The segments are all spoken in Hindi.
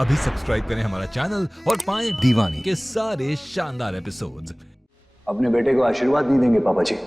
अभी सब्सक्राइब करें हमारा चैनल और पाएं दीवानी के सारे शानदार एपिसोड्स। अपने बेटे को आशीर्वाद नहीं देंगे पापा जी?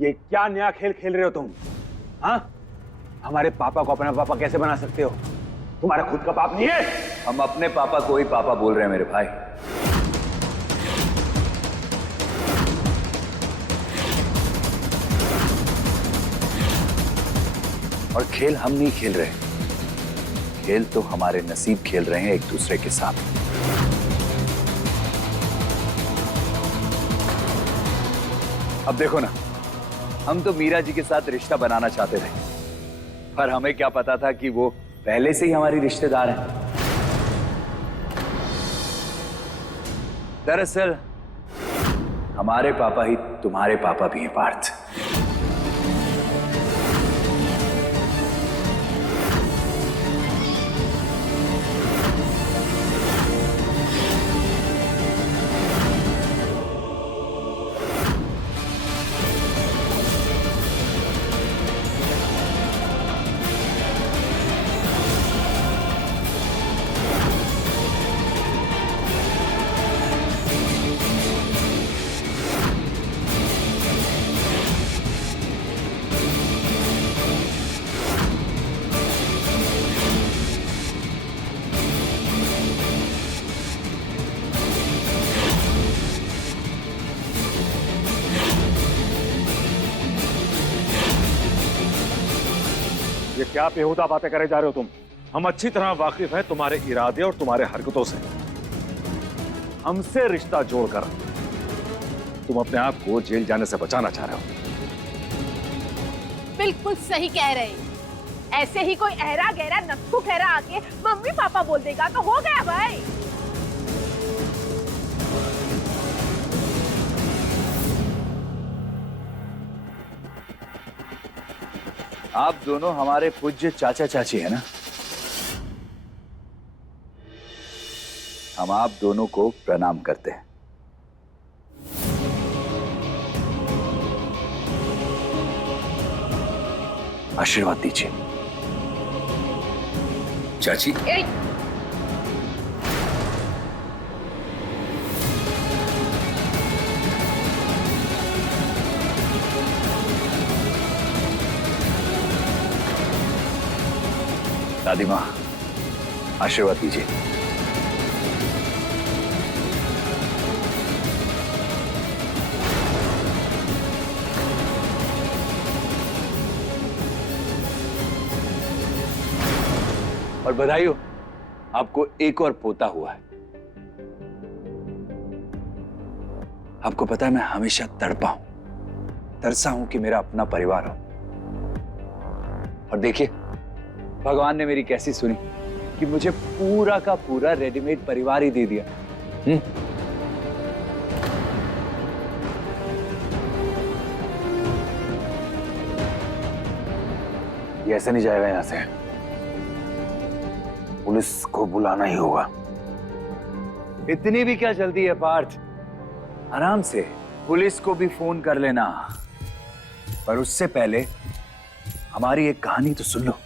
ये क्या नया खेल खेल रहे हो तुम? हाँ, हमारे पापा को अपना पापा कैसे बना सकते हो? तुम्हारा खुद का पाप नहीं है? हम अपने पापा को ही पापा बोल रहे हैं मेरे भाई। और खेल हम नहीं खेल रहे, खेल तो हमारे नसीब खेल रहे हैं एक दूसरे के साथ। अब देखो ना, हम तो मीरा जी के साथ रिश्ता बनाना चाहते थे, पर हमें क्या पता था कि वो पहले से ही हमारी रिश्तेदार हैं। दरअसल हमारे पापा ही तुम्हारे पापा भी हैं पार्थ। ये क्या बेहुदा बातें करे जा रहे हो तुम? हम अच्छी तरह वाकिफ हैं तुम्हारे इरादे और तुम्हारे हरकतों से। हमसे रिश्ता जोड़कर तुम अपने आप को जेल जाने से बचाना चाह रहे हो। बिल्कुल सही कह रहे हैं। ऐसे ही कोई अहरा गहरा नक्कू खैरा आके मम्मी पापा बोल देगा तो हो गया भाई। आप दोनों हमारे पूज्य चाचा चाची है ना? हम आप दोनों को प्रणाम करते हैं। आशीर्वाद दीजिए चाची। दादी माँ, आशीर्वाद दीजिए। और बधाई हो, आपको एक और पोता हुआ है। आपको पता है मैं हमेशा तड़पा हूं, तरसा हूं कि मेरा अपना परिवार हो। और देखिए भगवान ने मेरी कैसी सुनी कि मुझे पूरा का पूरा रेडीमेड परिवार ही दे दिया। ये ऐसे नहीं जाएगा यहां से, पुलिस को बुलाना ही होगा। इतनी भी क्या जल्दी है पार्थ? आराम से पुलिस को भी फोन कर लेना, पर उससे पहले हमारी एक कहानी तो सुन लो।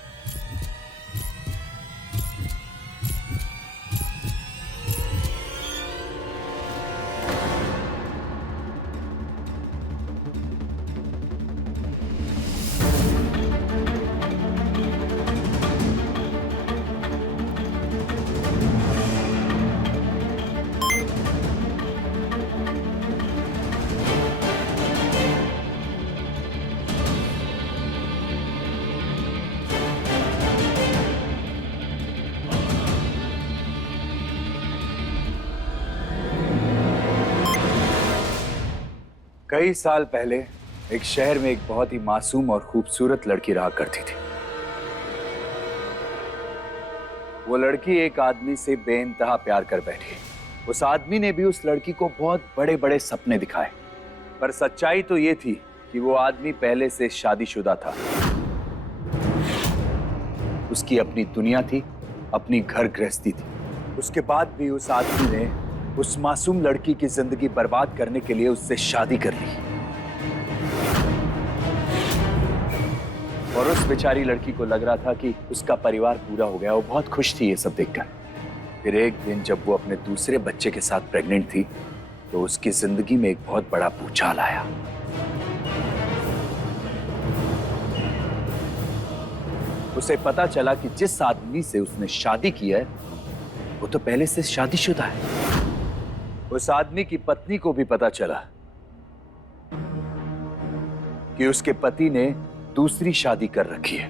कई साल पहले एक शहर में एक बहुत ही मासूम और खूबसूरत लड़की रहा करती थी। वो लड़की एक आदमी से बेइंतहा प्यार कर बैठी। उस आदमी ने भी उस लड़की को बहुत बड़े बड़े सपने दिखाए, पर सच्चाई तो ये थी कि वो आदमी पहले से शादीशुदा था। उसकी अपनी दुनिया थी, अपनी घर गृहस्थी थी। उसके बाद भी उस आदमी ने उस मासूम लड़की की जिंदगी बर्बाद करने के लिए उससे शादी कर ली। और उस बेचारी लड़की को लग रहा था कि उसका परिवार पूरा हो गया। वो बहुत खुश थी ये सब देखकर। फिर एक दिन जब वो अपने दूसरे बच्चे के साथ प्रेग्नेंट थी, तो उसकी जिंदगी में एक बहुत बड़ा भूचाल आया। उसे पता चला कि जिस आदमी से उसने शादी की है, वो तो पहले से शादीशुदा है। उस आदमी की पत्नी को भी पता चला कि उसके पति ने दूसरी शादी कर रखी है,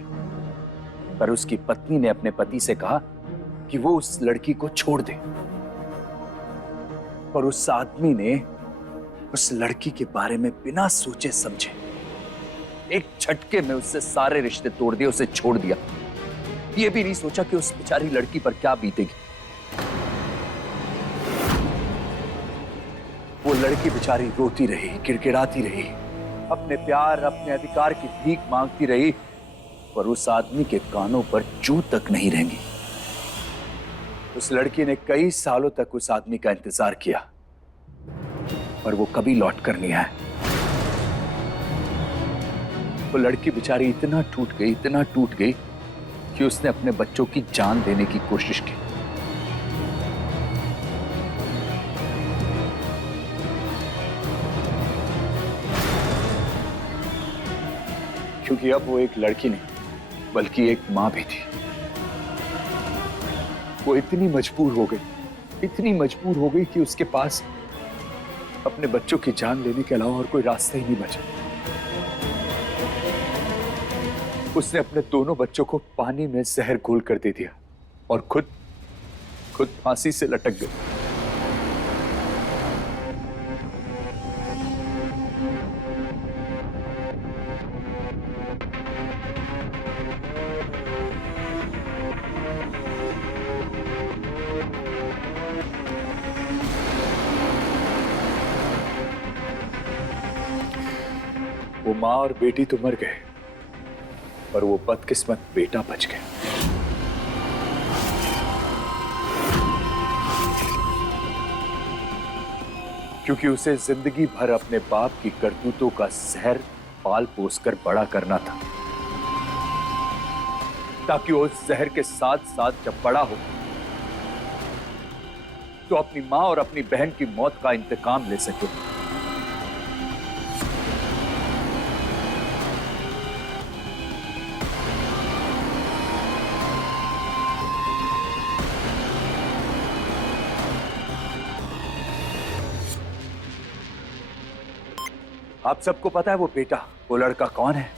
पर उसकी पत्नी ने अपने पति से कहा कि वो उस लड़की को छोड़ दे। पर उस आदमी ने उस लड़की के बारे में बिना सोचे समझे एक झटके में उससे सारे रिश्ते तोड़ दिए, उसे छोड़ दिया। ये भी नहीं सोचा कि उस बेचारी लड़की पर क्या बीतेगी। वो लड़की बेचारी रोती रही, गिड़गिड़ाती रही, अपने प्यार, अपने अधिकार की भीख मांगती रही, पर उस आदमी के कानों पर जू तक नहीं रेंगी। उस लड़की ने कई सालों तक उस आदमी का इंतजार किया, पर वो कभी लौट कर नहीं आया। वो लड़की बेचारी इतना टूट गई कि उसने अपने बच्चों की जान देने की कोशिश की। क्योंकि अब वो एक लड़की नहीं बल्कि एक मां भी थी। वो इतनी मजबूर हो गई कि उसके पास अपने बच्चों की जान लेने के अलावा और कोई रास्ता ही नहीं बचा। उसने अपने दोनों बच्चों को पानी में जहर घोल कर दे दिया और खुद फांसी से लटक गई। वो माँ और बेटी तो मर गए, पर वो बदकिस्मत बेटा बच गया। क्योंकि उसे जिंदगी भर अपने बाप की करतूतों का जहर पाल पोस कर बड़ा करना था, ताकि वो उस जहर के साथ साथ जब बड़ा हो तो अपनी माँ और अपनी बहन की मौत का इंतकाम ले सके। आप सबको पता है वो बेटा, वो लड़का कौन है?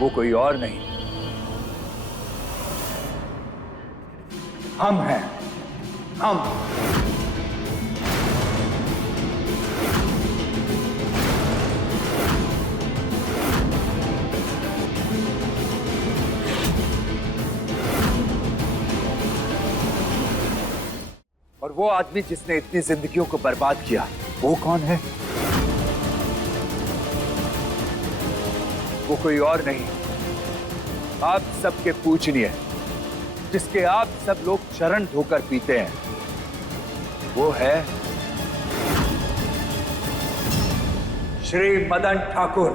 वो कोई और नहीं, हम हैं। हम और वो आदमी जिसने इतनी जिंदगियों को बर्बाद किया, वो कौन है? वो कोई और नहीं, आप सबके पूजनीय जिसके आप सब लोग चरण धोकर पीते हैं, वो है श्री मदन ठाकुर।